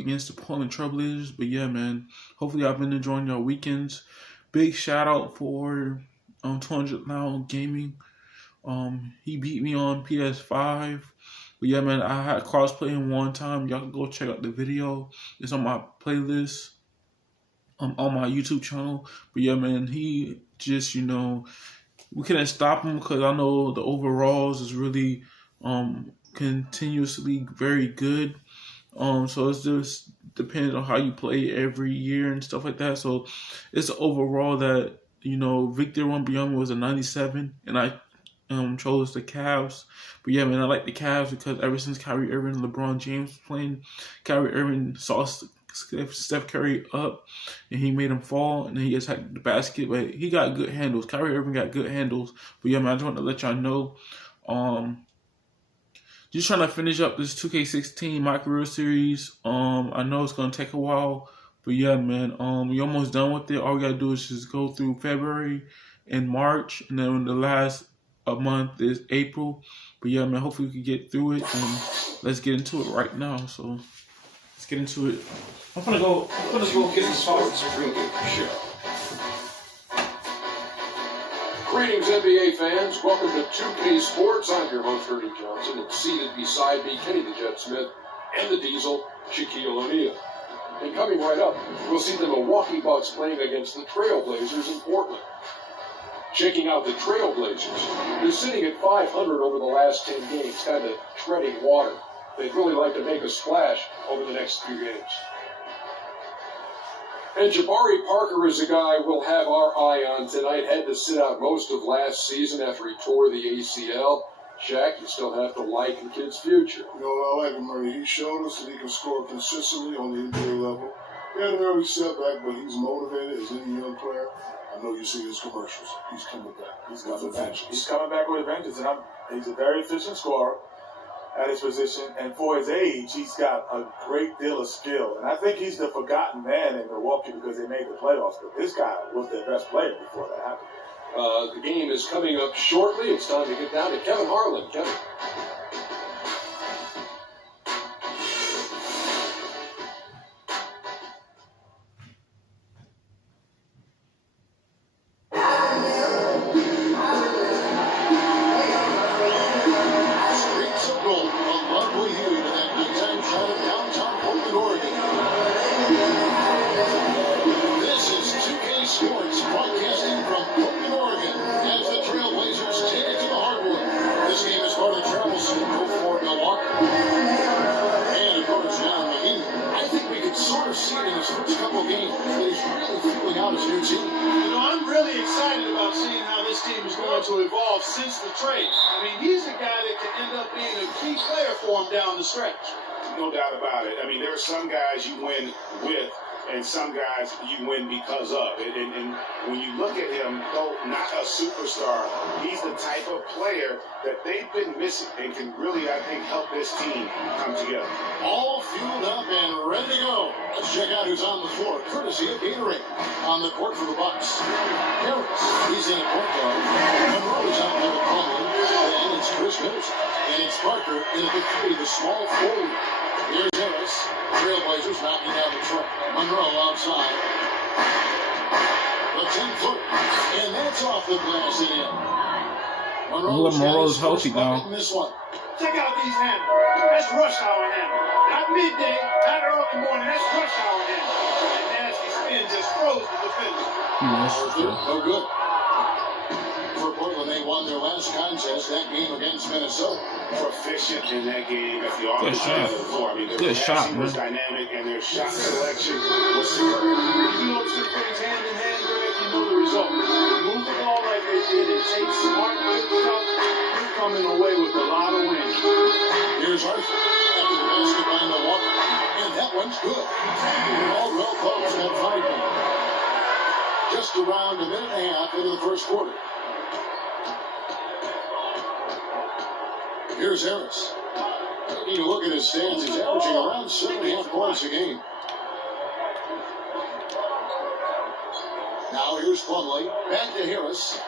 against the Portland Trailblazers. But yeah, man, hopefully I've been enjoying your weekends. Big shout out for 200 Now Gaming. He beat me on PS5. But yeah, man, I had crossplaying one time. Y'all can go check out the video. It's on my playlist. On my YouTube channel. But yeah, man, he just, we couldn't stop him because I know the overalls is really continuously very good. So it's just depends on how you play every year and stuff like that. So it's an overall that, Victor Wembanyama was a 97 and I chose the Cavs. But yeah, man, I like the Cavs because ever since Kyrie Irving and LeBron James was playing, Kyrie Irving saw Steph Curry up and he made him fall and then he attacked the basket, but he got good handles. Kyrie Irving got good handles. But yeah, man, I just want to let y'all know, just trying to finish up this 2K16 My Career Series. I know it's gonna take a while, but yeah, man, we almost done with it. All we gotta do is just go through February and March, and then the last month is April. But yeah, man, hopefully we can get through it, and let's get into it right now. So let's get into it. I'm gonna go get some sports. Greetings, NBA fans. Welcome to 2K Sports. I'm your host, Ernie Johnson, and seated beside me, Kenny the Jet Smith, and the Diesel, Shaquille O'Neal. And coming right up, we'll see the Milwaukee Bucks playing against the Trailblazers in Portland. Checking out the Trailblazers, they're sitting at 500 over the last 10 games, kind of treading water. They'd really like to make a splash over the next few games. And Jabari Parker is a guy we'll have our eye on tonight. Had to sit out most of last season after he tore the ACL. Shaq, you still have to like the kid's future. I like him, Ernie. He showed us that he can score consistently on the NBA level. He had an early setback, but he's motivated as any young player. I know you see his commercials. He's coming back. He's coming back with a vengeance, and he's a very efficient scorer at his position, and for his age, he's got a great deal of skill. And I think he's the forgotten man in Milwaukee because they made the playoffs, but this guy was their best player before that happened. The game is coming up shortly. It's time to get down to Kevin Harlan. Kevin. I'm really excited about seeing how this team is going to evolve since the trade. I mean, he's a guy that can end up being a key player for him down the stretch. No doubt about it. I mean, there are some guys you win with and some guys you win because of. And when you look at him, though not a superstar, he's the type of player that they've been missing and can really, I think, help this team come together. All fueled up and ready to go. Let's check out who's on the floor, courtesy of Gatorade. On the court for the Bucks, Harris, he's in a point guard. Monroe's out there with Conley, and it's Chris Middleton. And it's Parker in at the three, the small forward. Here's Harris. Trailblazers knocking down the truck. Monroe outside. The 10-footer. And that's off the glass and in. Monroe's healthy now. This one. Check out these handles. That's rush hour handle. Not midday, not early morning. That's rush hour handle. That nasty spin just froze the defender. No good. For Portland, they won their last contest, that game against Minnesota. Proficient in that game at the offensive end of the floor. I mean, their passing was dynamic and their shot selection was superb. You know two things hand in hand, Greg, you know the result. Move the ball like they did and take smart, good shots. You're coming away with a lot of wins. Here's Arthur after the basket by Milwaukee. And that one's good. All well close at 5 minutes. Just around a minute and a half into the first quarter. Here's Harris. Taking a look at his stats, he's averaging around 7.5 points a game. Now here's Plumlee. Back to Harris.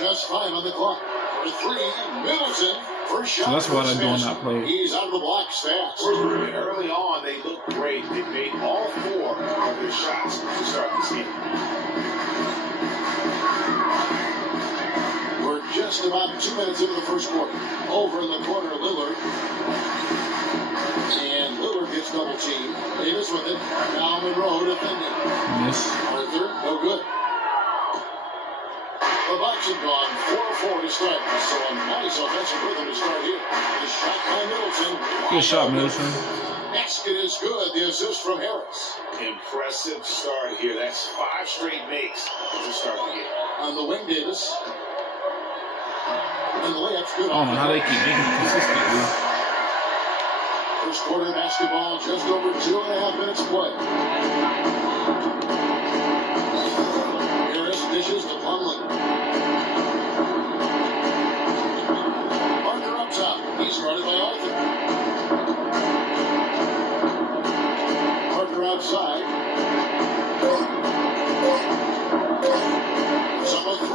Just 5 on the clock. For 3, Middleton. First shot. So that's what I do on that play. He's out of the blocks fast. Early on, they looked great. They made all 4 of their shots to start this game. We're just about 2 minutes into the first quarter. Over in the corner, Lillard. And Lillard gets double teamed. Davis with it. Now Monroe defending. Yes. Arthur, no good. The Bucks have gone 4-4 to start. So a nice offensive rhythm to start here. The shot by Middleton. Good shot, Middleton. Basket is good. The assist from Harris. Impressive start here. That's 5 straight makes to start the game. On the wing, Davis. And the layup's good. I don't know how they keep making it consistently. First quarter basketball, just over 2.5 minutes play. Harris dishes to Plumlee. Parker up top. He's guarded by Arthur. Parker outside. Some of 3.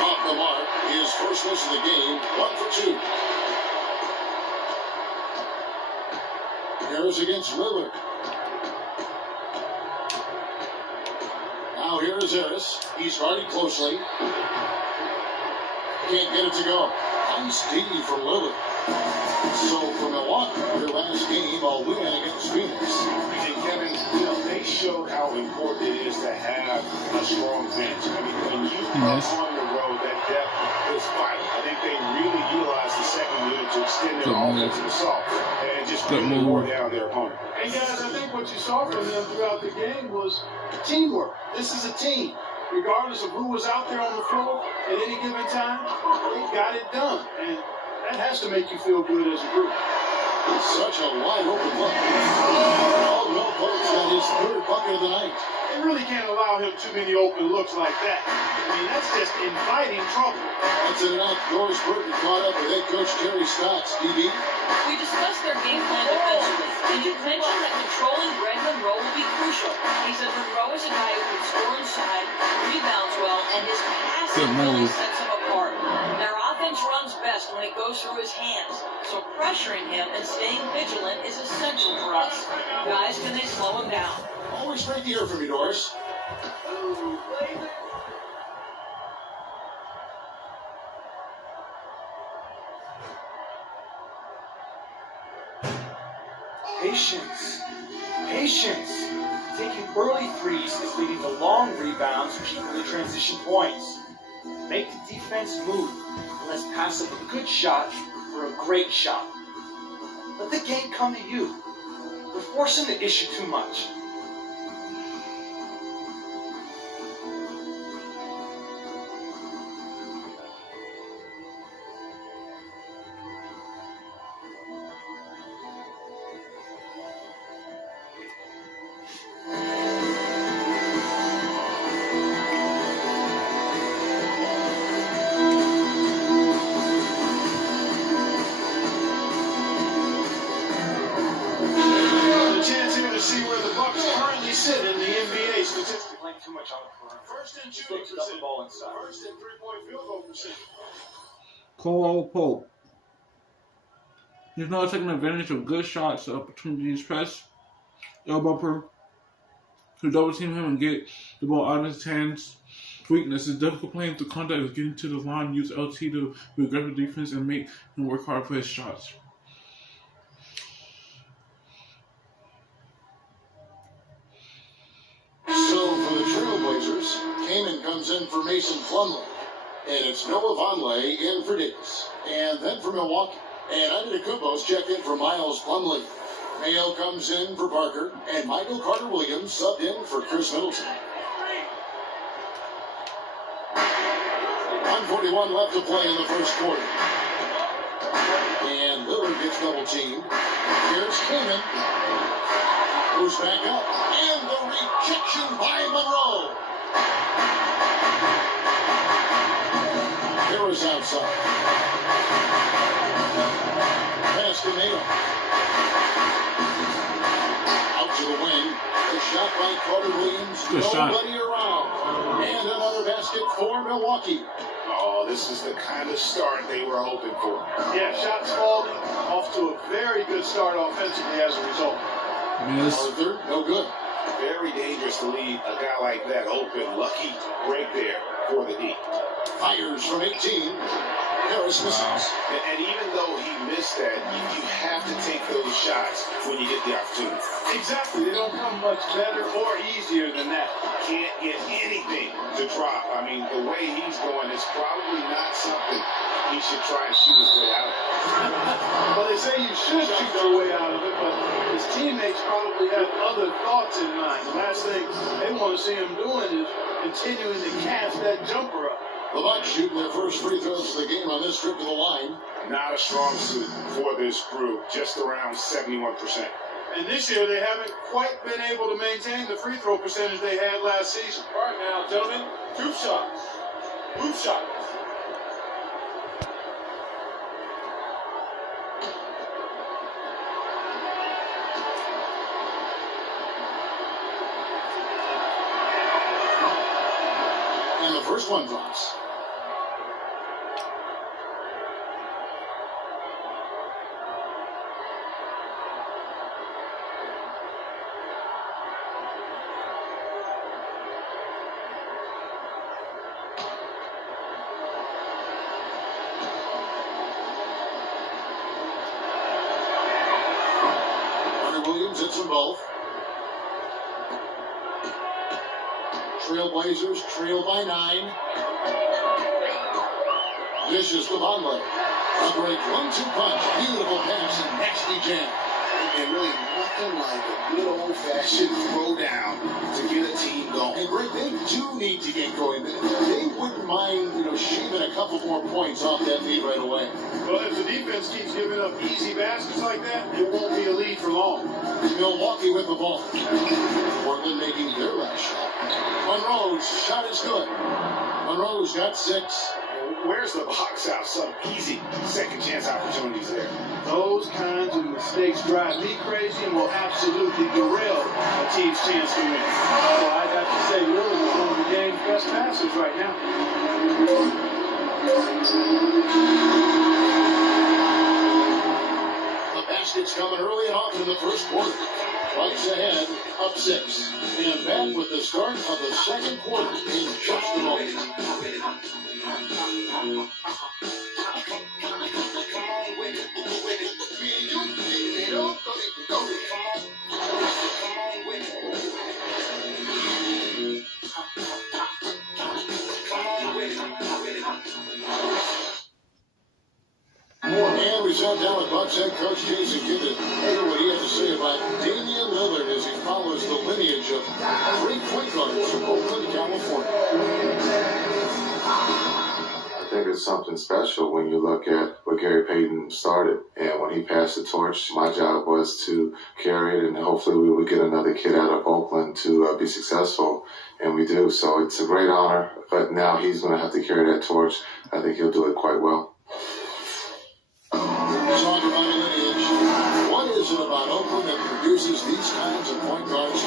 Off the mark. His first miss of the game. 1 for 2. Harris against Lillard. Now here is Harris. He's guarded closely. Can't get it to go. Nice D from Lillard. So for Milwaukee, their last game, a win against Phoenix. And Kevin, they showed how important it is to have a strong bench. I mean, when you are on the road, that depth is vital. I think they really utilized the second unit to extend their offensive assault and just really wore down their opponent. And guys, I think what you saw from them throughout the game was teamwork. This is a team. Regardless of who was out there on the floor at any given time, they got it done. And that has to make you feel good as a group. Such a wide open look. Caldwell Pope's got his 3rd bucket of the night. They really can't allow him too many open looks like that. I mean, that's just inviting trouble. That's an outdoors Burton caught up with head coach Terry Stotts. DB. We discussed their game plan defensively, and you mentioned that controlling Greg Monroe will be crucial. He said Monroe is a guy who can score inside, rebounds well, and his passing really sets him apart. Their offense runs best when it goes through his hands, so pressuring him and staying vigilant is essential for us. Guys, can they slow him down? Always great to hear from you, Doris. Patience. Patience. Taking early threes is leading to long rebounds, keeping the transition points. Make the defense move, and let's pass up a good shot for a great shot. Let the game come to you. We're forcing the issue too much. Caldwell Pope. He's not taking advantage of good shots, opportunities, press, elbow to double team him and get the ball out of his hands. Weakness is difficult playing through contact with getting to the line, use LT to be aggressive defense and make him work hard for his shots. So for the Trailblazers, Kaman comes in for Mason Plumlee. And it's Noah Vonleh in for Davis. And then for Milwaukee. And Antetokounmpo's checked in for Miles Plumlee. Mayo comes in for Parker. And Michael Carter-Williams subbed in for Chris Middleton. 1:41 left to play in the first quarter. And Lillard gets double teamed. Here's Kaman. Goes back up. And the rejection by Monroe. Harris outside. Pass to Mayo. Out to the wing. The shot by Carter-Williams. Good shot. Nobody around. And another basket for Milwaukee. Oh, this is the kind of start they were hoping for. Yeah, shots falling, off to a very good start offensively as a result. Arthur, no good. Very dangerous to leave a guy like that open. Lucky break there for the D. Fires from 18. Harris misses. And even though he missed that, you have to take those shots when you get the opportunity. Exactly. They don't come much better or easier than that. Can't get anything to drop. I mean, the way he's going is probably not something he should try and shoot his way out of. Well, they say you should shoot your way out of it, but his teammates probably have other thoughts in mind. The last thing they want to see him doing is continuing to cast that jumper up. The Bucks shooting their first free throws of the game on this trip to the line. Not a strong suit for this group, just around 71%. And this year, they haven't quite been able to maintain the free throw percentage they had last season. All right, now, gentlemen, group shots. Group shots. And the first one drops. Williams hits them both. Trailblazers trail by 9. Dishes to Vonleh. A great 1-2 punch. Beautiful pass and nasty jam. And really nothing like a good old-fashioned throwdown to get a team going. And Greg, they do need to get going. They wouldn't mind, shaving a couple more points off that lead right away. Well, if the defense keeps giving up easy baskets like that, it won't be a lead for long. Milwaukee with the ball. Portland making their last shot. Monroe's shot is good. Monroe's got 6. Where's the box out? Some easy second chance opportunities there. Those kinds of mistakes drive me crazy and will absolutely derail a team's chance to win. So I'd have to say, Lillard is one of the game's best passers right now. The basket's coming early and often in the first quarter. Bucks ahead, up 6. And back with the start of the second quarter in just a moment. And we sat down with Bucks head coach Jason Kidd to hear what he had to say about Damian Lillard as he follows the lineage of great point guards from Oakland, California. I think it's something special when you look at what Gary Payton started. And when he passed the torch, my job was to carry it, and hopefully we would get another kid out of Oakland to be successful. And we do. So it's a great honor. But now he's going to have to carry that torch. I think he'll do it quite well. Talk about a lineage. What is it about Oakland that produces these kinds of point guards?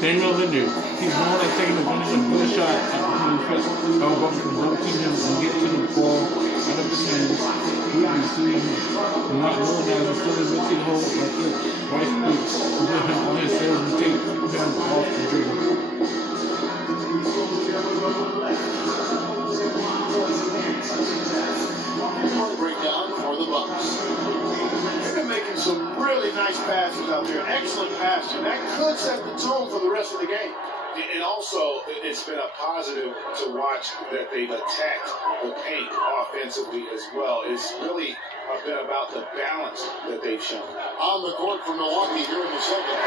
Damian Lillard, he's known as taking advantage of good shot when he press Butler to double team him and get to the ball out of his hands. He receive, not known as a flexibility hold or flip right foot to get him on his sales and take him off the dribble. Breakdown for the Bucks. They've been making some really nice passes out there. Excellent passes. That could set the tone for the rest of the game. And also, it's been a positive to watch that they've attacked the paint offensively as well. It's really been about the balance that they've shown. On the court for Milwaukee here in the second.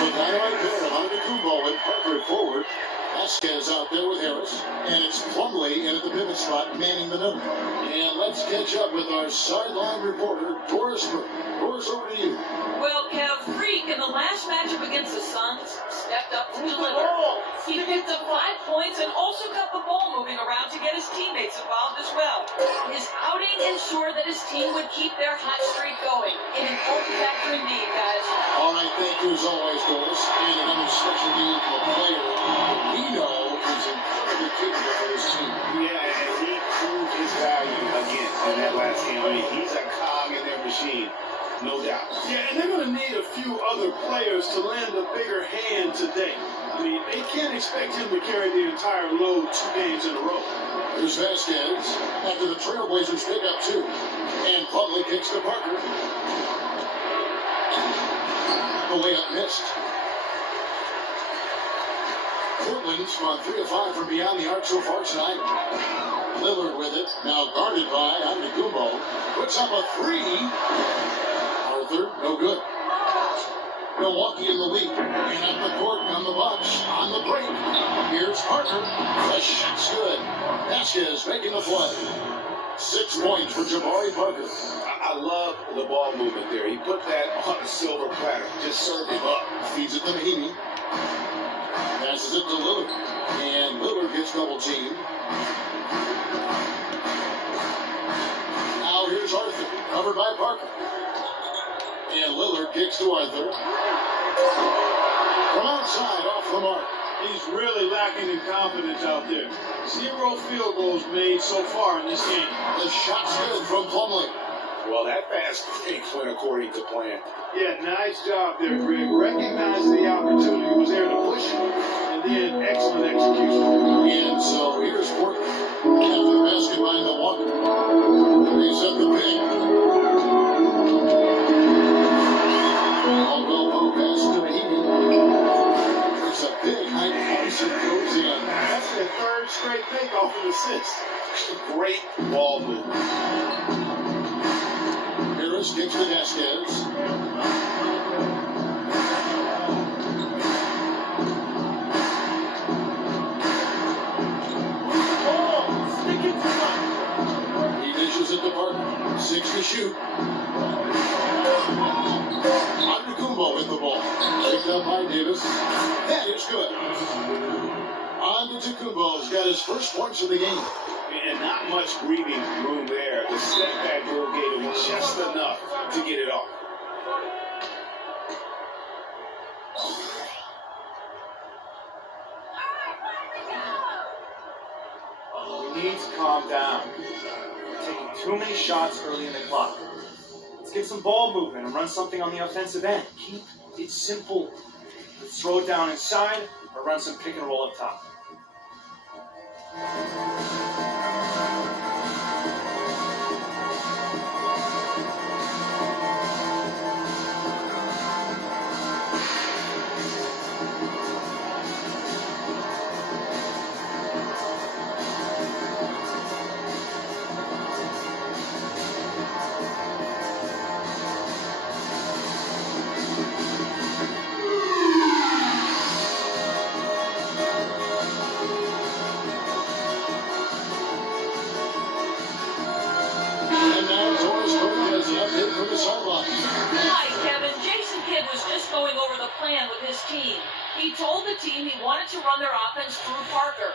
The dynamite pair of Antetokounmpo and Parker forward. Vasquez out there with Harris. And it's Plumlee in at the pivot spot, manning the middle. And let's catch up with our sideline reporter, Doris Burke. Doris, over to you. Well, Kev, Freak in the last matchup against the Suns stepped up to deliver. He picked up 5 points and also got the ball moving around to get his teammates involved as well. His outing ensured that his team would keep their hot streak going. An important factor indeed, guys. All right, thank you as always, Doris. And another special game from a player that we know is incredibly capable for this team. Yeah, and he proved his value again in that last game. I mean, he's a cog in their machine, no doubt. Yeah, and they're going to need a few other players to lend a bigger hand today. I mean, they can't expect him to carry the entire load 2 games in a row. Here's Vasquez after the Trailblazers pick up 2. And Plumlee kicks to Parker. The layup missed. Portland's gone 3 of 5 from beyond the arc so far tonight. Lillard with it, now guarded by Antetokounmpo. Puts up a 3. Arthur, no good. Milwaukee in the lead. And at the court on the Bucks. On the break. Here's Parker. The shot's good. Vasquez making the play. 6 points for Jabari Parker. I love the ball movement there. He put that on a silver platter. Just served him up. Feeds it to Mahinmi. Passes it to Lillard. And Lillard gets double teamed. Now here's Arthur. Covered by Parker. And Lillard kicks to Arthur. From outside, off the mark. He's really lacking in confidence out there. 0 field goals made so far in this game. The shot's good from Plumlee. Well, that fast break went according to plan. Yeah, nice job there, Greg. Recognized the opportunity was there to push, and then excellent execution. And so here's Portland. After the basket by Milwaukee. Reset the pick. Caldwell Pope pass to Mahinmi. There's a big height Harrison goes in. That's their 3rd straight takeoff and assist. Great ball movement. Harris kicks to Vasquez. He dishes it to Parker. 6 to shoot. Antetokounmpo with the ball. Picked up by Davis. That is good. Antetokounmpo's got his first points of the game. And not much breathing room there. The step back move gave him just enough to get it off. We need to calm down. We're taking too many shots early in the clock. Let's get some ball movement and run something on the offensive end. Keep it simple. Let's throw it down inside or run some pick and roll up top. Hi, Kevin. Jason Kidd was just going over the plan with his team. He told the team he wanted to run their offense through Parker.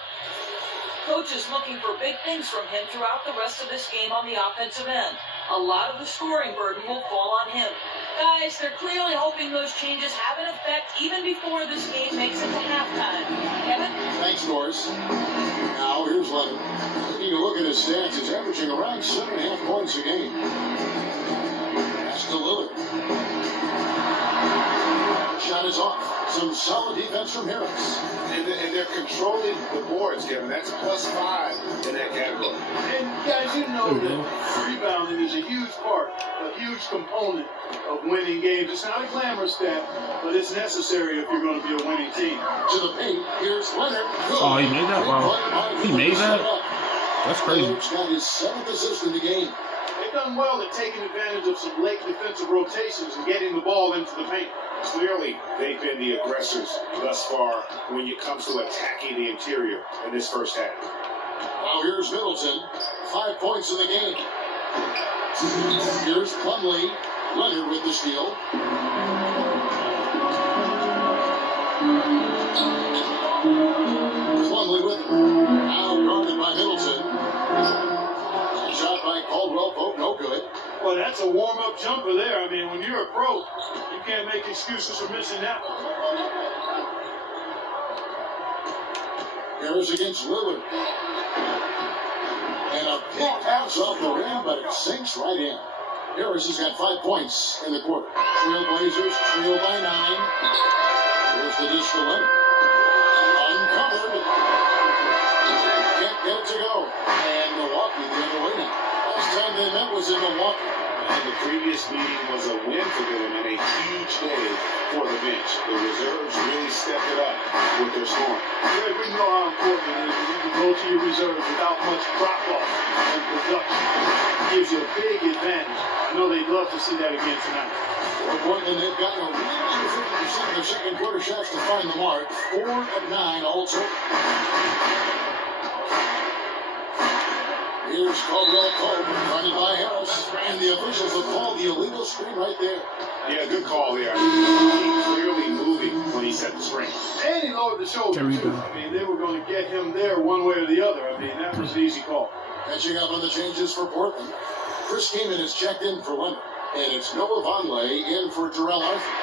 Coach is looking for big things from him throughout the rest of this game on the offensive end. A lot of the scoring burden will fall on him. Guys, they're clearly hoping those changes have an effect even before this game makes it to halftime. Kevin? Thanks, Norris. Now here's Leonard. Taking a look at his stats, he's averaging around 7.5 points a game. That's to Lillard. Shot is off. Some solid defense from Harris. And they're controlling the boards, Kevin. That's +5 in that category. And guys, you know that rebounding is a huge part, a huge component of winning games. It's not a glamorous stat, but it's necessary if you're going to be a winning team. To the paint, here's Leonard. Good. Oh, he made that? Wow. He made that? That's crazy. Leonard's got his 7th assist in the game. They've done well at taking advantage of some late defensive rotations and getting the ball into the paint. Clearly, they've been the aggressors thus far when it comes to attacking the interior in this first half. Now here's Middleton. 5 points in the game. Here's Plumlee. Leonard with the steal. Plumlee with it. Now guarded by Middleton. Shot by Caldwell Pope, no good. Well, that's a warm-up jumper there. I mean, when you're a pro, you can't make excuses for missing that one. Harris against Lillard. And a big pass off the rim, but it sinks right in. Harris has got 5 points in the quarter. Trailblazers trail by 9. Here's the dish to Leonard. Uncovered. Can't get it to go. And Milwaukee the other way now. Last time they met was in Milwaukee. And the previous meeting was a win for them and a huge day for the bench. The reserves really stepped it up with their scoring. Greg, we know how important it is that you can go to your reserves without much drop-off in production. It gives you a big advantage. I know they'd love to see that again tonight. For Portland, they've gotten a really under 50% of their second quarter shots to find the mark. 4 of 9 also. Here's Caldwell Pope, running by Harris. And the officials have called the illegal screen right there. Yeah, good call there. He clearly moving when he set the screen. And he lowered the shoulder, too. I mean, they were going to get him there one way or the other. I mean, that was an easy call. Catching up on the changes for Portland. Chris Kaman is checked in for Leonard. And it's Noah Vonleh in for Jarrell Arthur.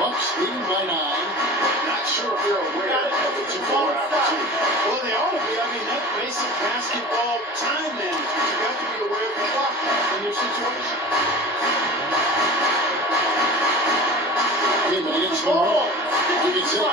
Bucks leading by 9. Not sure if they're aware of the 2-4 opportunity. Well, they ought to be. I mean, that's basic basketball time management. You got to be aware of the clock in your situation. Kaman against Monroe. He gets 6.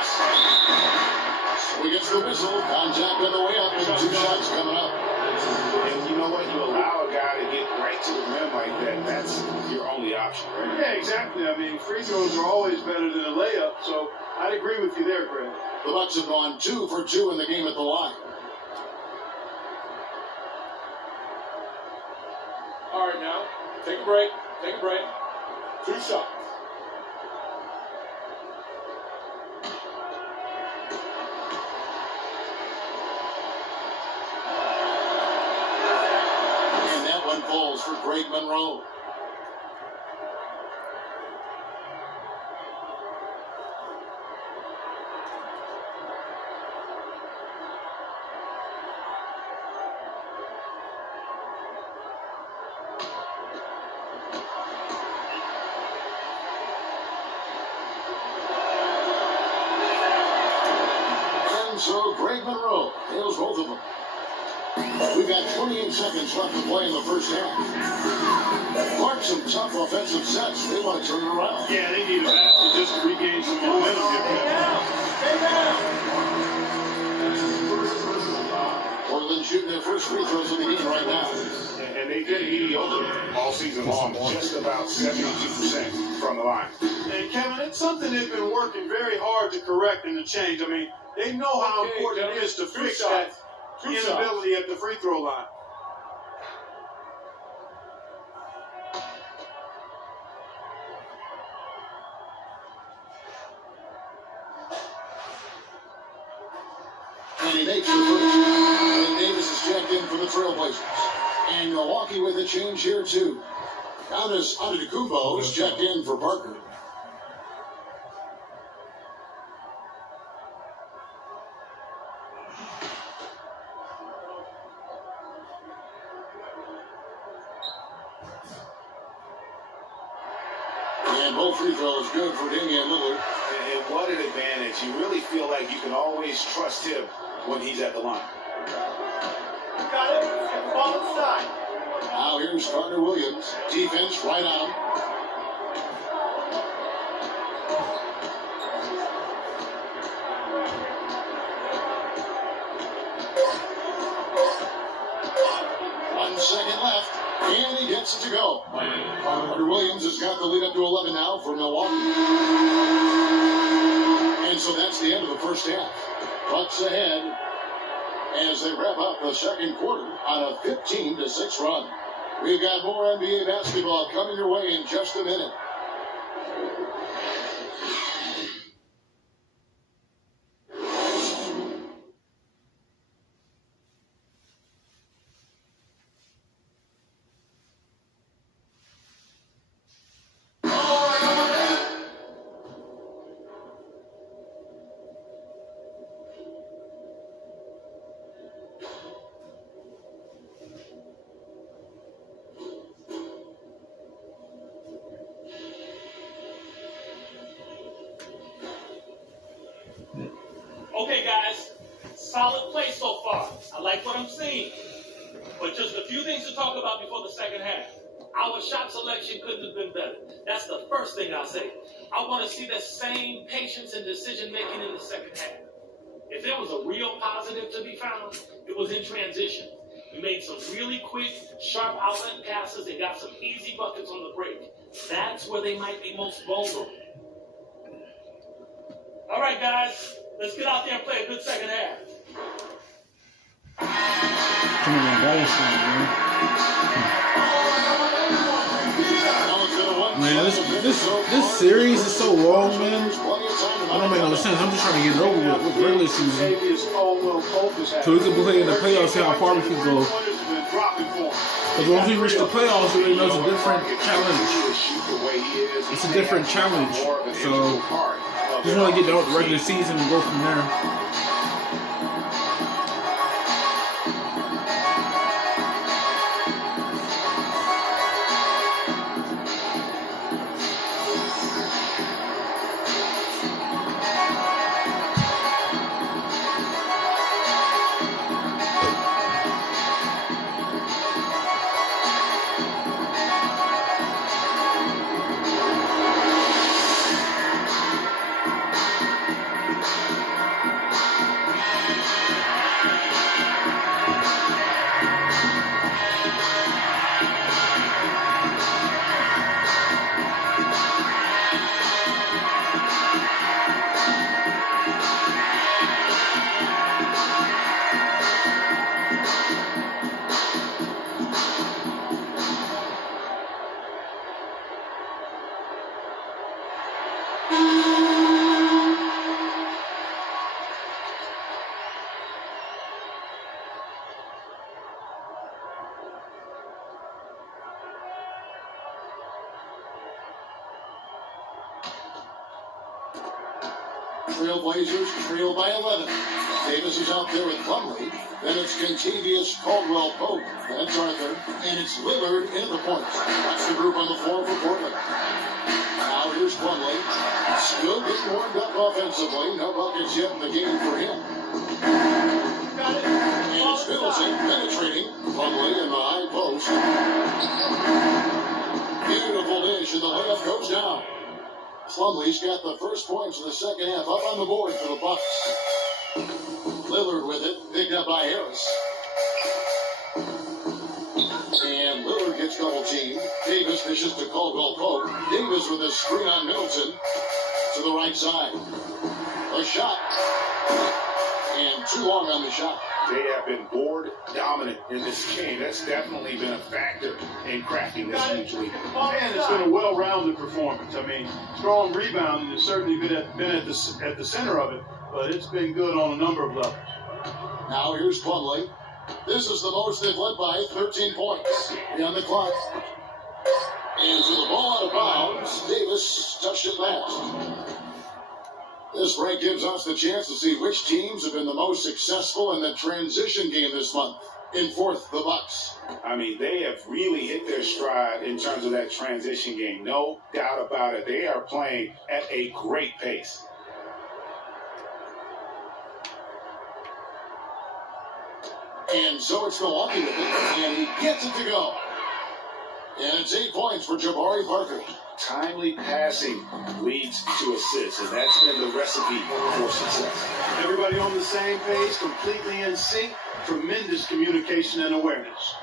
So he gets the whistle. Contact on the way up and 2 shots coming up. And you know what? You allow a guy to get right to the rim like that. That's your only option, right? Yeah, exactly. I mean, free throws are always better than a layup, so I'd agree with you there, Greg. The Bucks have gone 2 for 2 in the game at the line. All right, now, take a break. 2 shots. And that one falls for Greg Monroe. So Greg Monroe nails both of them. We've got 28 seconds left to play in the first half. Clark, some tough offensive sets. They want to turn it around. Yeah, they need a basket just to regain some momentum. Portland shooting their first free throws of the game right now. And they've been mediocre all season long, just about 72% from the line. And Kevin, it's something they've been working very hard to correct and to change. I mean, they know how important it is to fix that inability at the free throw line. And he makes the first. And Davis is checked in for the Trailblazers. And Milwaukee with a change here, too. Giannis Antetokounmpo is checked in for Parker. And both free throws good for Damian Lillard. And what an advantage. You really feel like you can always trust him when he's at the line. Got it. Ball inside. Now here's Carter Williams. Defense right on him. One second left. And he gets it to go. Carter Williams has got the lead up to 11 now for Milwaukee. And so that's the end of the first half. Bucks ahead as they wrap up the second quarter on a 15-6 run. We've got more NBA basketball coming your way in just a minute. Okay, guys. solid play so far. I like what I'm seeing. But just a few things to talk about before the second half. Our shot selection couldn't have been better. That's the first thing I'll say. I want to see that same patience and decision-making in the second half. If there was a real positive to be found, it was in transition. We made some really quick, sharp outlet passes and got some easy buckets on the break. That's where they might be most vulnerable. All right, guys, let's get out there and play a good second half. Come on, Boston, man. Man, this series is so long, man. It don't make no sense. I'm just trying to get it over with regular season, so we can play in the playoffs, see how far we can go. Because once we reach the playoffs, we already know it's a different challenge. It's a different challenge. So just want to get done with the regular season and go from there. Trailblazers trail by 11. Davis is out there with Plumlee. Then it's Kentavious Caldwell-Pope. That's Arthur. And it's Lillard in the points. That's the group on the floor for Portland. Now here's Plumlee. Still getting warmed up offensively. No buckets yet in the game for him. And it's Middleton penetrating. Plumlee in the high post. Beautiful dish, and the layup goes down. Plumlee's got the first points of the second half up on the board for the Bucks. Lillard with it, picked up by Harris. And Lillard gets double teamed. Davis dishes to Caldwell-Pope. Davis with a screen on Middleton to the right side. A shot. And too long on the shot. They have been board dominant in this game. That's definitely been a factor in cracking this huge lead. And it's been a well-rounded performance. I mean, strong rebounding has certainly been at the center of it, but it's been good on a number of levels. Now here's Plumlee. This is the most they've led by, 13 points. On the clock. And to the ball out of bounds. Davis touched it last. This break gives us the chance to see which teams have been the most successful in the transition game this month. In fourth, the Bucks. I mean, they have really hit their stride in terms of that transition game. No doubt about it. They are playing at a great pace. And so it's Milwaukee with it, and he gets it to go. And it's 8 points for Jabari Parker. Timely passing leads to assists, and that's been the recipe for success. Everybody on the same page, completely in sync, tremendous communication and awareness.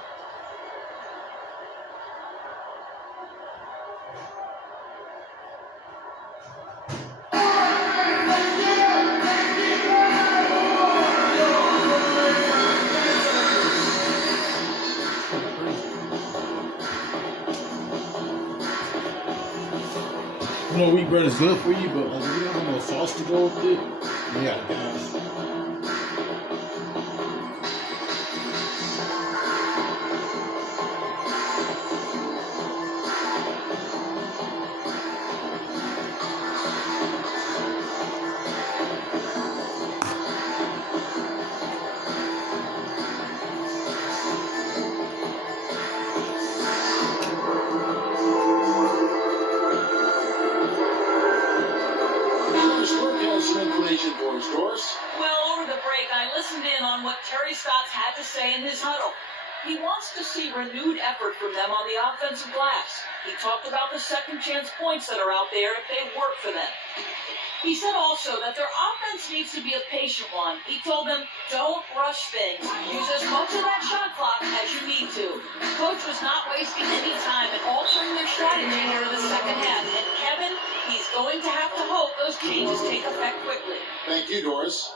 You know, wheat bread is good for you, but like, if you don't have no sauce to go with it, you gotta pass. some information for us, Doris. Well, over the break, I listened in on what Terry Stotts had to say in his huddle. He wants to see renewed effort from them on the offensive glass. He talked about the second chance points that are out there if they work for them. He said also that their offense needs to be a patient one. He told them, don't rush things. Use as much of that shot clock as you need to. Coach was not wasting any time in altering their strategy here in the second half. And Kevin, he's going to have to hope those changes take effect quickly. Thank you, Doris.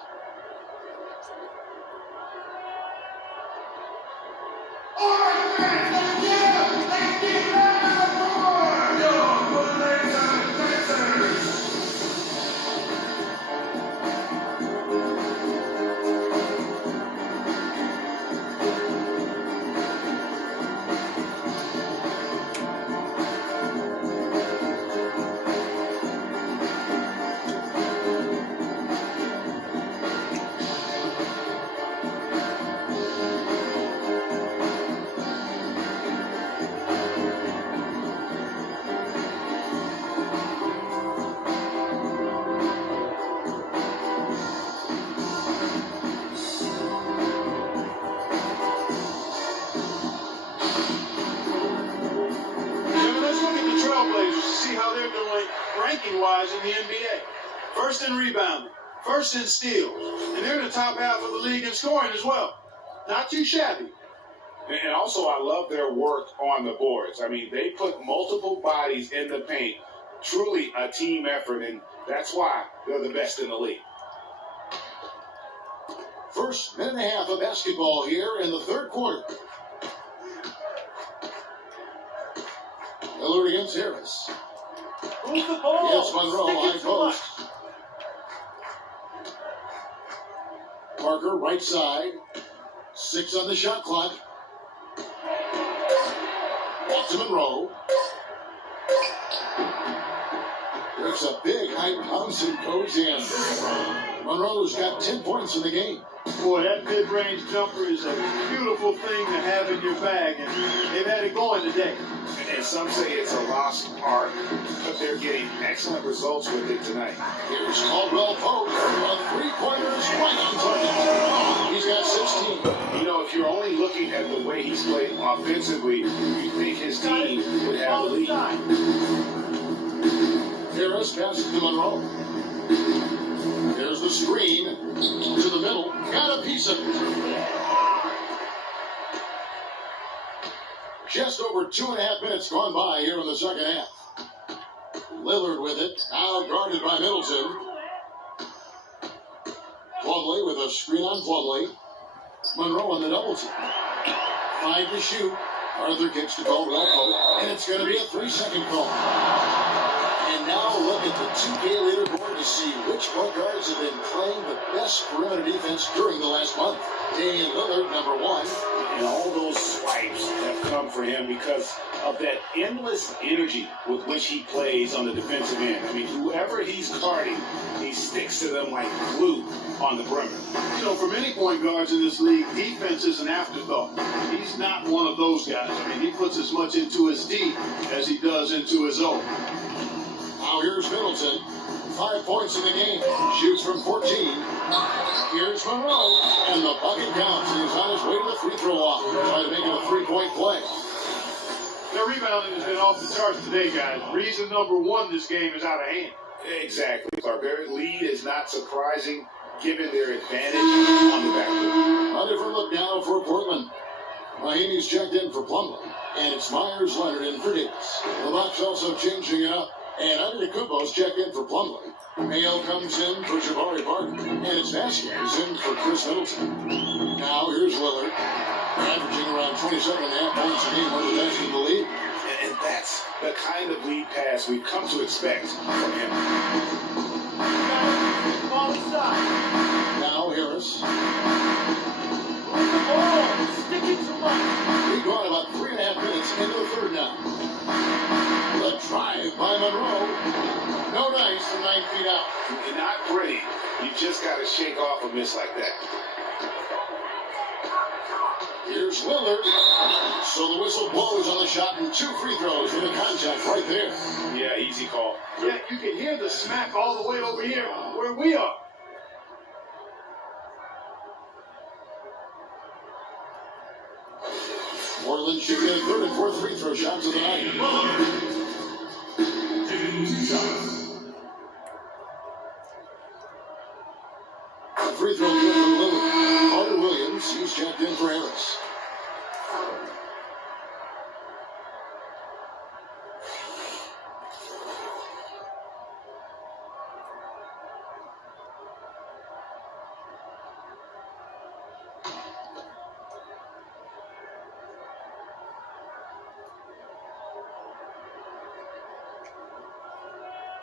Ranking-wise in the NBA. First in rebounding, first in steals, and they're in the top half of the league in scoring as well. Not too shabby. And also, I love their work on the boards. I mean, they put multiple bodies in the paint. Truly a team effort, and that's why they're the best in the league. First minute and a half of basketball here in the third quarter. Lillard against Harris. Move the ball. It's Monroe, high post. Parker, right side. 6 on the shot clock. Back to Monroe. There's a big high bounce and goes in. Monroe's got 10 points in the game. Boy, that mid-range jumper is a beautiful thing to have in your bag, and they've had it going today. And some say it's a lost art, but they're getting excellent results with it tonight. Here's Caldwell Pope. Three-pointers right on target. He's got 16. You know, if you're only looking at the way he's played offensively, you think his team would have the lead. Harris passes to Monroe. There's the screen to the middle. Got a piece of it. Just over 2.5 minutes gone by here in the second half. Lillard with it. Now guarded by Middleton. Plumlee with a screen on Plumlee. Monroe on the double team. 5 to shoot. Arthur kicks to Caldwell Pope. And it's going to be a 3-second call. And now look at the 2K leaderboard to see which point guards have been playing the best perimeter defense during the last month. Damian Lillard, number 1. And all those swipes have come for him because of that endless energy with which he plays on the defensive end. I mean, whoever he's guarding, he sticks to them like glue on the perimeter. You know, for many point guards in this league, defense is an afterthought. He's not one of those guys. I mean, he puts as much into his D as he does into his O. Now here's Middleton. 5 points in the game. Shoots from 14. Here's Monroe. And the bucket counts. He's on his way to the free throw line. Trying to make it a 3-point play. Their rebounding has been off the charts today, guys. Reason number 1, this game is out of hand. Exactly. Their lead is not surprising given their advantage on the backcourt. A different look now for Portland. Miami's checked in for Plumlee. And it's Myers Leonard in for Davis. The Bucks also changing it up. And Antetokounmpo's checked in for Plumlee. Mayo comes in for Jabari Parker. And it's Vasquez in for Chris Middleton. Now here's Lillard. Averaging around 27.5 points a game, one of the best in the league. And that's the kind of lead pass we've come to expect from him. Ball inside. Now Harris. Oh, sticking to left. We've gone about 3.5 minutes into the third now. The drive by Monroe. No dice from 9 feet out. Not pretty. You just got to shake off a miss like that. Here's Lillard. So the whistle blows on the shot and 2 free throws for the contact right there. Yeah, easy call. Yeah, you can hear the smack all the way over here where we are. Moreland should get a 3rd and 4th free throw shots of the night. Free throw good from Lillard. Carter Williams, he's checked in for Harris.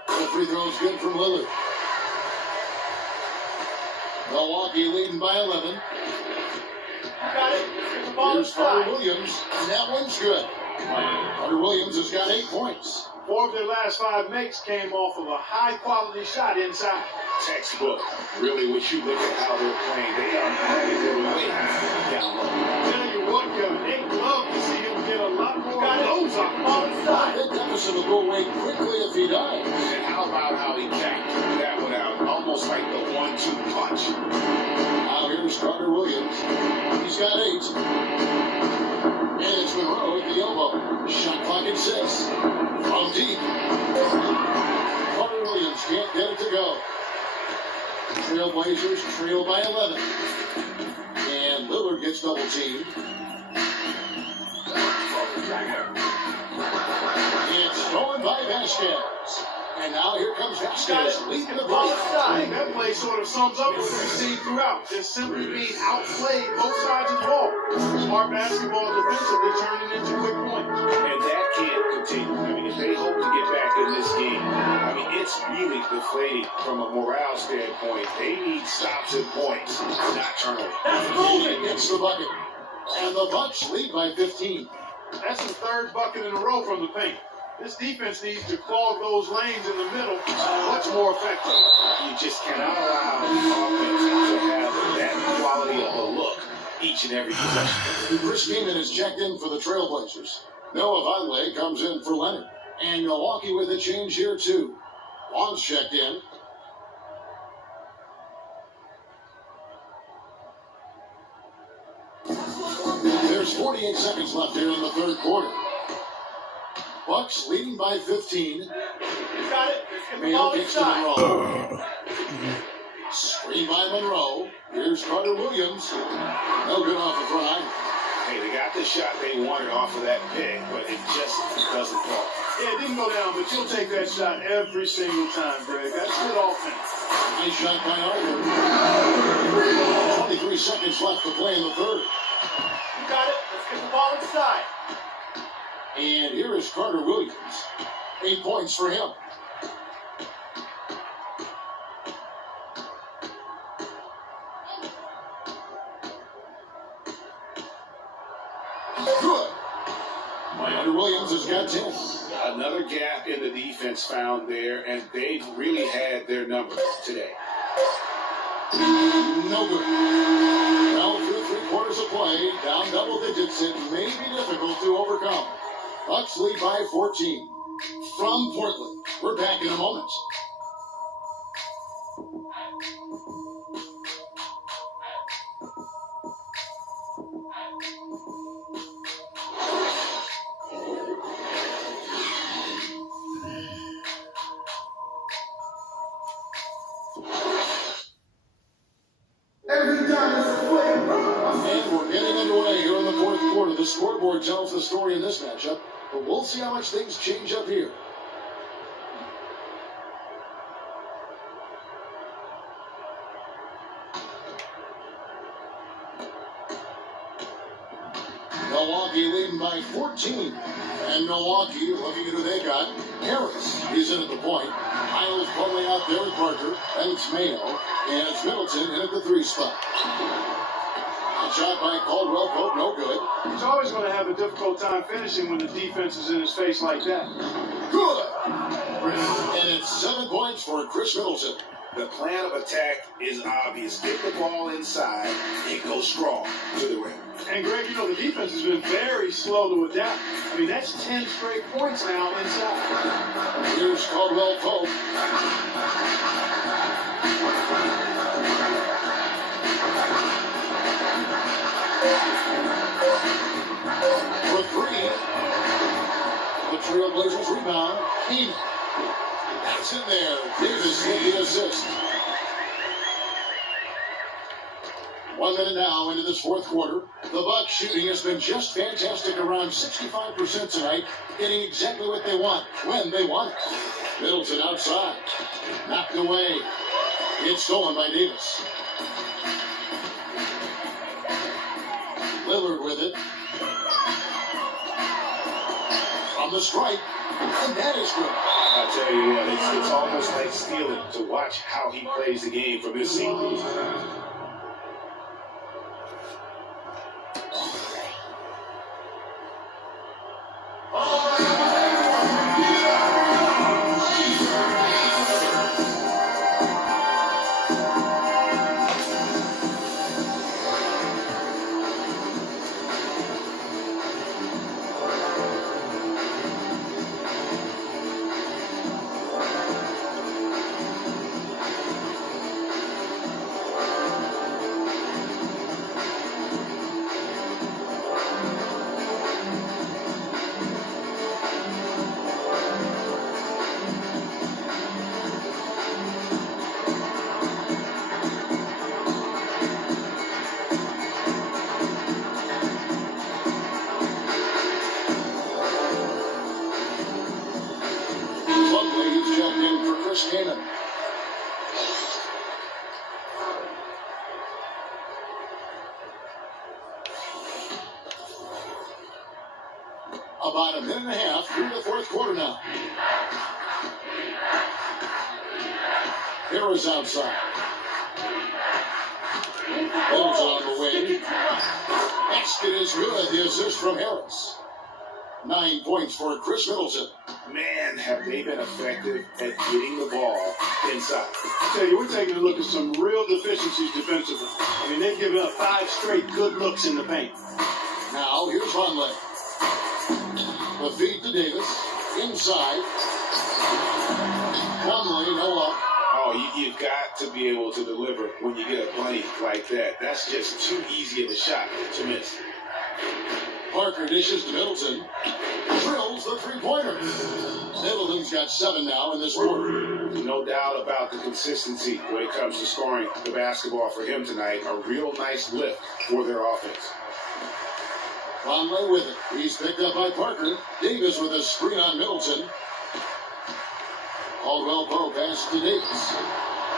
The free throw's good from Lillard. Milwaukee leading by 11. Got it. The ball Here's inside. Carter Williams, and that one's good. Carter Williams has got 8 points. 4 of their last 5 makes came off of a high-quality shot inside. Textbook. Really, when you look at how they're playing, they are playing their way down low. Tell you what, Kevin, they love to see him get a lot more of those off the ball inside. That deficit will go away quickly if he does. And how about how he capped that one out? Almost like the 1-2 punch. Now here's Carter Williams. He's got 8. And it's Monroe at the elbow. Shot clock at 6. From deep. Carter Williams can't get it to go. Trailblazers trail by 11. And Lillard gets double teamed. It's stolen by Vasquez. And now here comes Vasquez leading the ball. I think that play sort of sums up what we've seen throughout. They're simply being outplayed both sides of the ball. Smart basketball defensively turning into quick points. And that can't continue. I mean, if they hope to get back in this game, I mean, it's really deflating from a morale standpoint. They need stops and points, not turnovers. Golden gets the bucket. And the Bucks lead by 15. That's the 3rd bucket in a row from the paint. This defense needs to clog those lanes in the middle much more effective. You just cannot allow the offense to have that quality of a look each and every possession. Chris Keenan is checked in for the Trailblazers. Noah Vonleh comes in for Leonard. And Milwaukee with a change here, too. Vaughn's checked in. There's 48 seconds left here in the 3rd quarter. Bucks leading by 15. Got it. Mayo kicks to Monroe. Screen by Monroe. Here's Carter Williams. No good off the front line. Hey, they got the shot they wanted off of that pick, but it just doesn't fall. Yeah, it didn't go down, but you'll take that shot every single time, Greg. That's good offense. Nice shot by Arthur. 23 seconds left to play in the 3rd. You got it. Let's get the ball inside. And here is Carter Williams. 8 points for him. Good. Carter Williams has got 10. Another gap in the defense found there, and they've really had their number today. No good. Well, through 3 quarters of play, down double digits, it may be difficult to overcome. Bucks lead by 14. From Portland, we're back in a moment. And we're getting underway here in the 4th quarter. The scoreboard tells the story in this matchup, but we'll see how much things change up here. Milwaukee leading by 14. And Milwaukee, looking at who they got, Harris is in at the point. Miles pulling out Derek Parker. Then it's Mayo. And it's Middleton in at the 3 spot. A shot by Caldwell Pope, no good. He's always going to have a difficult time finishing when the defense is in his face like that. Good. And it's 7 points for Chris Middleton. The plan of attack is obvious. Get the ball inside and go strong to the rim. And Greg, you know, the defense has been very slow to adapt. I mean, that's 10 straight points now inside. Here's Caldwell Pope. For 3. The Trailblazers rebound. Keenan. That's in there. Davis with the assist. 1 minute now into this fourth quarter. The Bucks shooting has been just fantastic, around 65% tonight, getting exactly what they want, when they want it. Middleton outside. Knocked away. It's stolen by Davis. Lillard with it. From the stripe. And that is good. I tell you what, it's almost like stealing to watch how he plays the game from this season. About a minute and a half through the fourth quarter now. Harris outside. Middleton on the wing. Basket is good. The assist from Harris. 9 points for Chris Middleton. Man, have they been effective at getting the ball inside. I tell you, we're taking a look at some real deficiencies defensively. I mean, they've given up 5 straight good looks in the paint. Now, here's Vonleh. The feed to Davis. Inside. Conley, no luck. Oh, you've got to be able to deliver when you get a blank like that. That's just too easy of a shot to miss. Parker dishes to Middleton. Drills the three-pointer. Middleton's got 7 now in this quarter. No doubt about the consistency when it comes to scoring the basketball for him tonight. A real nice lift for their offense. Vonleh with it. He's picked up by Parker. Davis with a screen on Middleton. Caldwell Pope pass to Davis.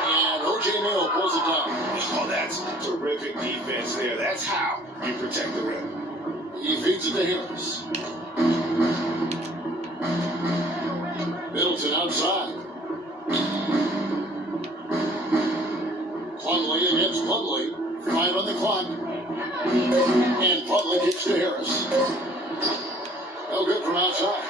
And O.J. Mayo pulls it down. Oh, that's terrific defense there. That's how you protect the rim. He feeds it to Harris. Middleton outside. Plumlee against Plumlee. 5 on the clock. And Plumlee gets to Harris. No good from outside.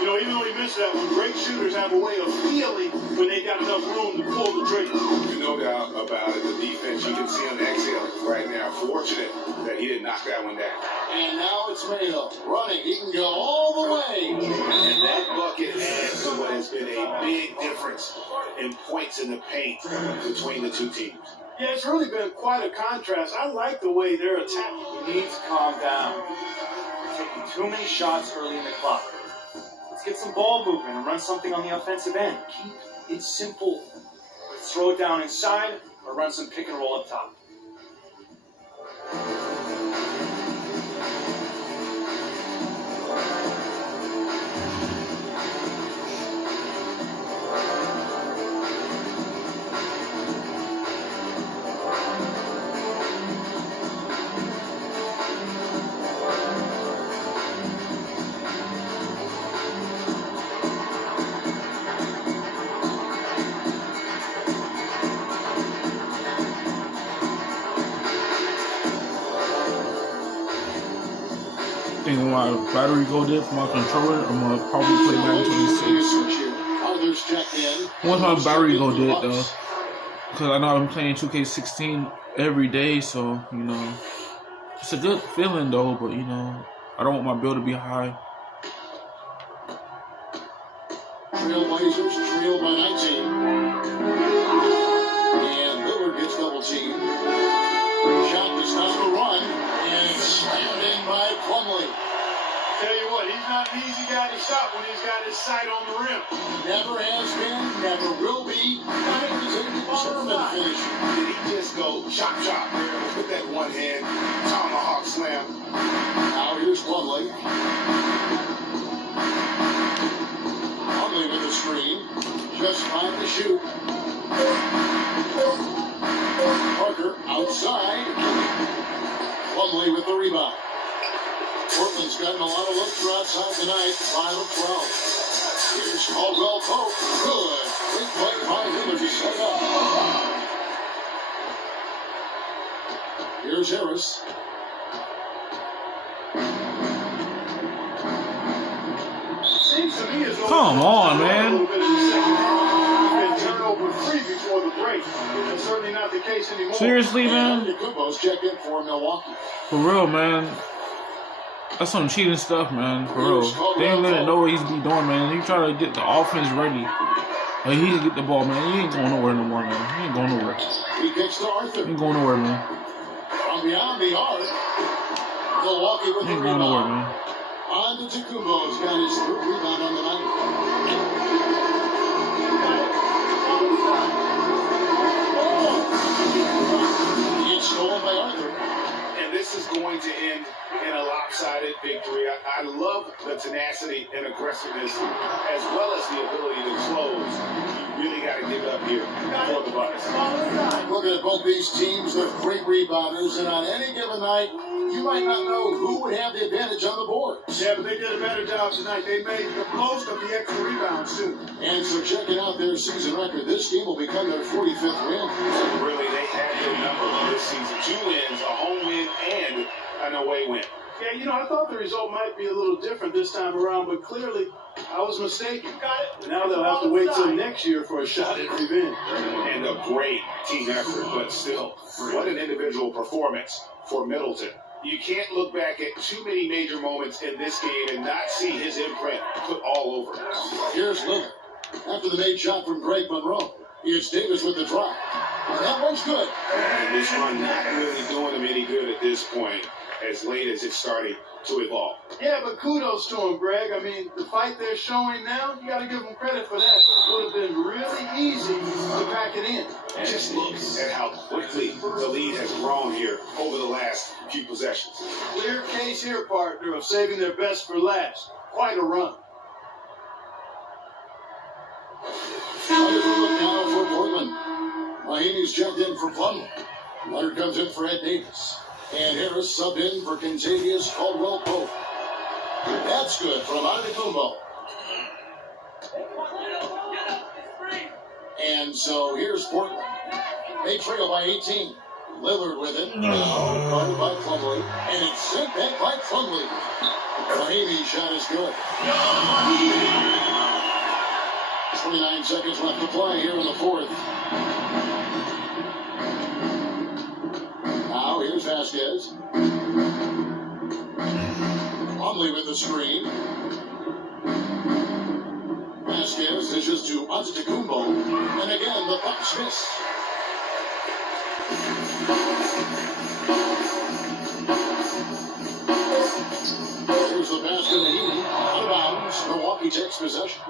You know, even though he missed that one, great shooters have a way of feeling when they've got enough room to pull the trigger. No doubt about it. The defense, you can see him exhaling right now. Fortunate that he didn't knock that one down. And now it's Mayo running. He can go all the way. And that bucket adds to what has been a big difference in points in the paint between the two teams. Yeah, it's really been quite a contrast. I like the way they're attacking. You need to calm down. You're taking too many shots early in the clock. Let's get some ball movement and run something on the offensive end. Keep it simple. Let's throw it down inside or run some pick and roll up top. Think when my battery go dead for my controller, I'm gonna probably play Madden 26. Are there One time Barry go did though, because I know I've been playing 2K16 every day, so you know it's a good feeling though. But you know I don't want my bill to be high. Trailblazers trail by 19. And Lillard gets double teamed. Shot does not run, and it's slammed in by Plumlee. Tell you what, he's not an easy guy to stop when he's got his sight on the rim. Never has been, never will be. That is a determined finish. Did he just go chop chop with that one hand tomahawk slam? Now here's Plumlee. Plumlee with the screen. Just fine to shoot. Parker outside. Plumlee with the rebound. Portland's gotten a lot of looks for outside tonight. 5 of 12. Here's Caldwell Pope. Good. Quick play by Lillard to set up. Here's Harris. Seems to me as though Come on, man. A little bit in the second half. Been turnover free before the break. That's certainly not the case anymore. Seriously, man? And Kumbo's check in for Milwaukee. For real, man. That's some cheating stuff, man. For real. They ain't let it know what he's be doing, man. He try to get the offense ready. Like, he can get the ball, man. He ain't going nowhere no more, man. He ain't going nowhere. He kicks to Arthur. He ain't going nowhere, man. From beyond the arc, Milwaukee with He the ain't going nowhere, rebound. man. On to Tacumbo. He's got his third rebound on the night. It's stolen by Arthur. And this is going to end in a lopsided victory. I love the tenacity and aggressiveness as well as the ability to close. You really got to give it up here for the Bucks. Looking at both these teams, they're great rebounders, and on any given night, you might not know who would have the advantage on the board. Yeah, but they did a better job tonight. They made the most of the extra rebounds, too. And so checking out their season record, this team will become their 45th win. Really, they had their number this season. 2 wins, a home win, and an away win. Yeah, you know, I thought the result might be a little different this time around, but clearly I was mistaken. Now they'll have to wait till next year for a shot at revenge. And a great team effort, but still, what an individual performance for Middleton. You can't look back at too many major moments in this game and not see his imprint put all over it. Here's Lillard. After the made shot from Greg Monroe, it's Davis with the drop. And that one's good. And this one not really doing him any good at this point, as late as it's starting to evolve. Yeah, but kudos to him, Greg. I mean, the fight they're showing now, you got to give them credit for that. It would have been really easy to pack it in. And just look at how quickly the lead has grown here over the last few possessions. Clear case here, partner, of saving their best for last. Quite a run. Look now for Portland. Miami's checked in for Plumlee. Leonard comes in for Ed Davis. And Harris subbed in for Kentavious Caldwell Pope. That's good from Antetokounmpo. And so here's Portland. They trail by 18. Lillard with it. Guarded by Plumlee. And it's sent back by Plumlee. Miami's shot is good. 29 seconds left to play here in the fourth. Now here's Vasquez. Plumlee with the screen. Vasquez dishes to Antetokounmpo. And again, the Bucks miss. Here's the pass to Mahinmi. Out of bounds. Milwaukee takes possession.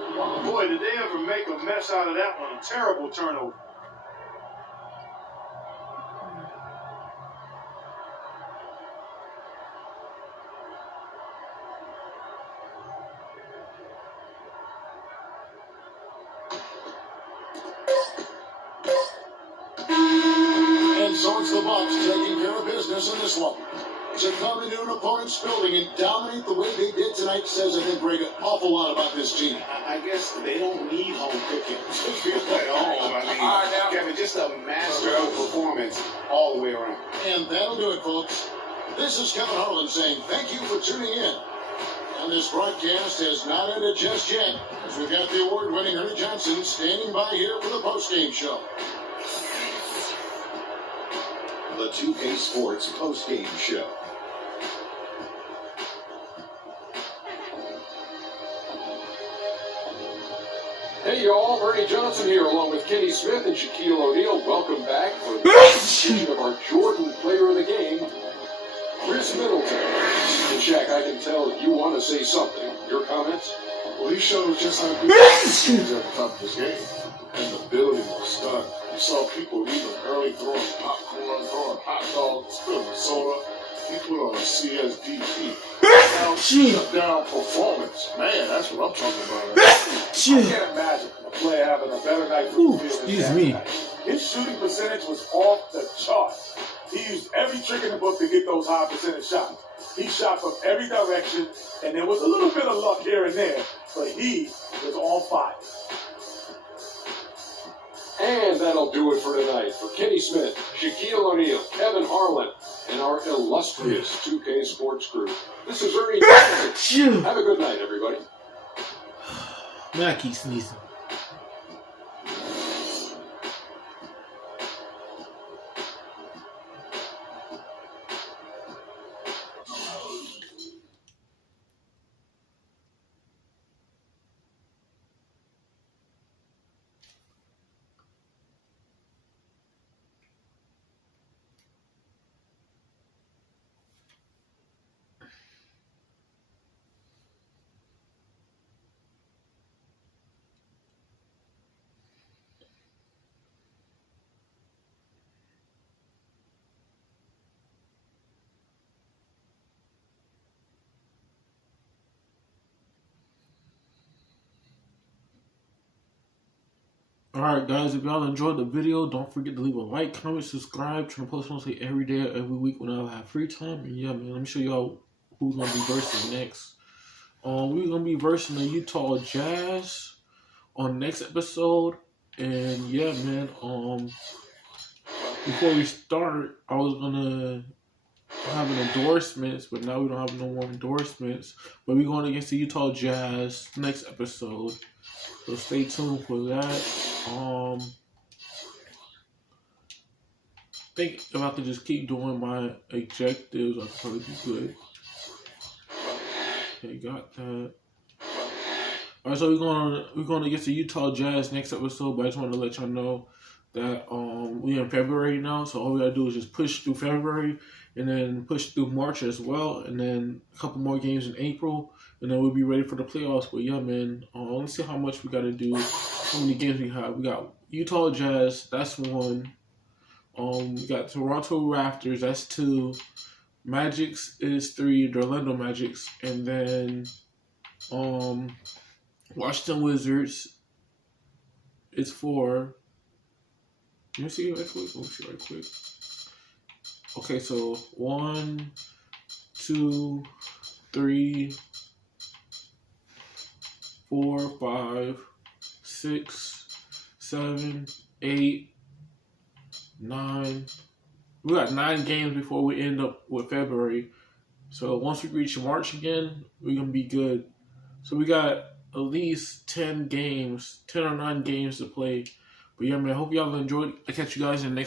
Boy, did they ever make a mess out of that one. A terrible turnover. And so it's the Bucks taking care of business in this one. To come into an opponent's building and dominate the way they did tonight says, I think, Greg, an awful lot about this team. I guess they don't need home cooking to feel at home. I mean, Kevin, just a masterful performance all the way around. And that'll do it, folks. This is Kevin Harlan saying thank you for tuning in. And this broadcast has not ended just yet, as we've got the award-winning Ernie Johnson standing by here for the postgame show. The 2K Sports postgame show. Hey y'all, Ernie Johnson here along with Kenny Smith and Shaquille O'Neal. Welcome back for the edition of our Jordan Player of the Game, Chris Middleton. And Shaq, I can tell you want to say something. Your comments? Well, he showed just how good he was at the top of his game. And the building was stunned. You saw people leaving early, throwing popcorn, throwing hot dogs, spilling soda. He put on a CSDP. Shut down performance. Man, that's what I'm talking about. I can't imagine a player having a better night for the field than Excuse that me. night. His shooting percentage was off the charts. He used every trick in the book to get those high percentage shots. He shot from every direction, and there was a little bit of luck here and there, but he was on fire. And that'll do it for tonight. For Kenny Smith, Shaquille O'Neal, Kevin Harlan, and our illustrious 2K Sports crew. This is Ernie Johnson. Have a good night, everybody. Man, I keep sneezing. Alright guys, if y'all enjoyed the video, don't forget to leave a like, comment, subscribe. Trying to post mostly every day, every week when I have free time. And yeah, man, let me show y'all who's gonna be versing next. We're gonna be versing the Utah Jazz on next episode. And yeah, man, before we start, I was gonna have an endorsements, but now we don't have no more endorsements. But we're going against the Utah Jazz next episode. So stay tuned for that. I think if I could just keep doing my objectives, I'd probably be good. Okay, got that. Alright, so we're going against the Utah Jazz next episode, but I just want to let y'all know that we're in February now, so all we gotta do is just push through February and then push through March as well, and then a couple more games in April, and then we'll be ready for the playoffs. But yeah, man, let's see how much we gotta do, how many games we have. We got Utah Jazz, that's 1. We got Toronto Raptors, that's 2. Magics is 3, the Orlando Magics, and then Washington Wizards is 4. Let me see right quick. Okay, so 1, 2, 3, 4, 5, 6, 7, 8, 9. We got 9 games before we end up with February. So once we reach March again, we're gonna be good. So we got at least 10 or 9 games to play. But yeah, man, I hope y'all enjoyed. I'll catch you guys in the next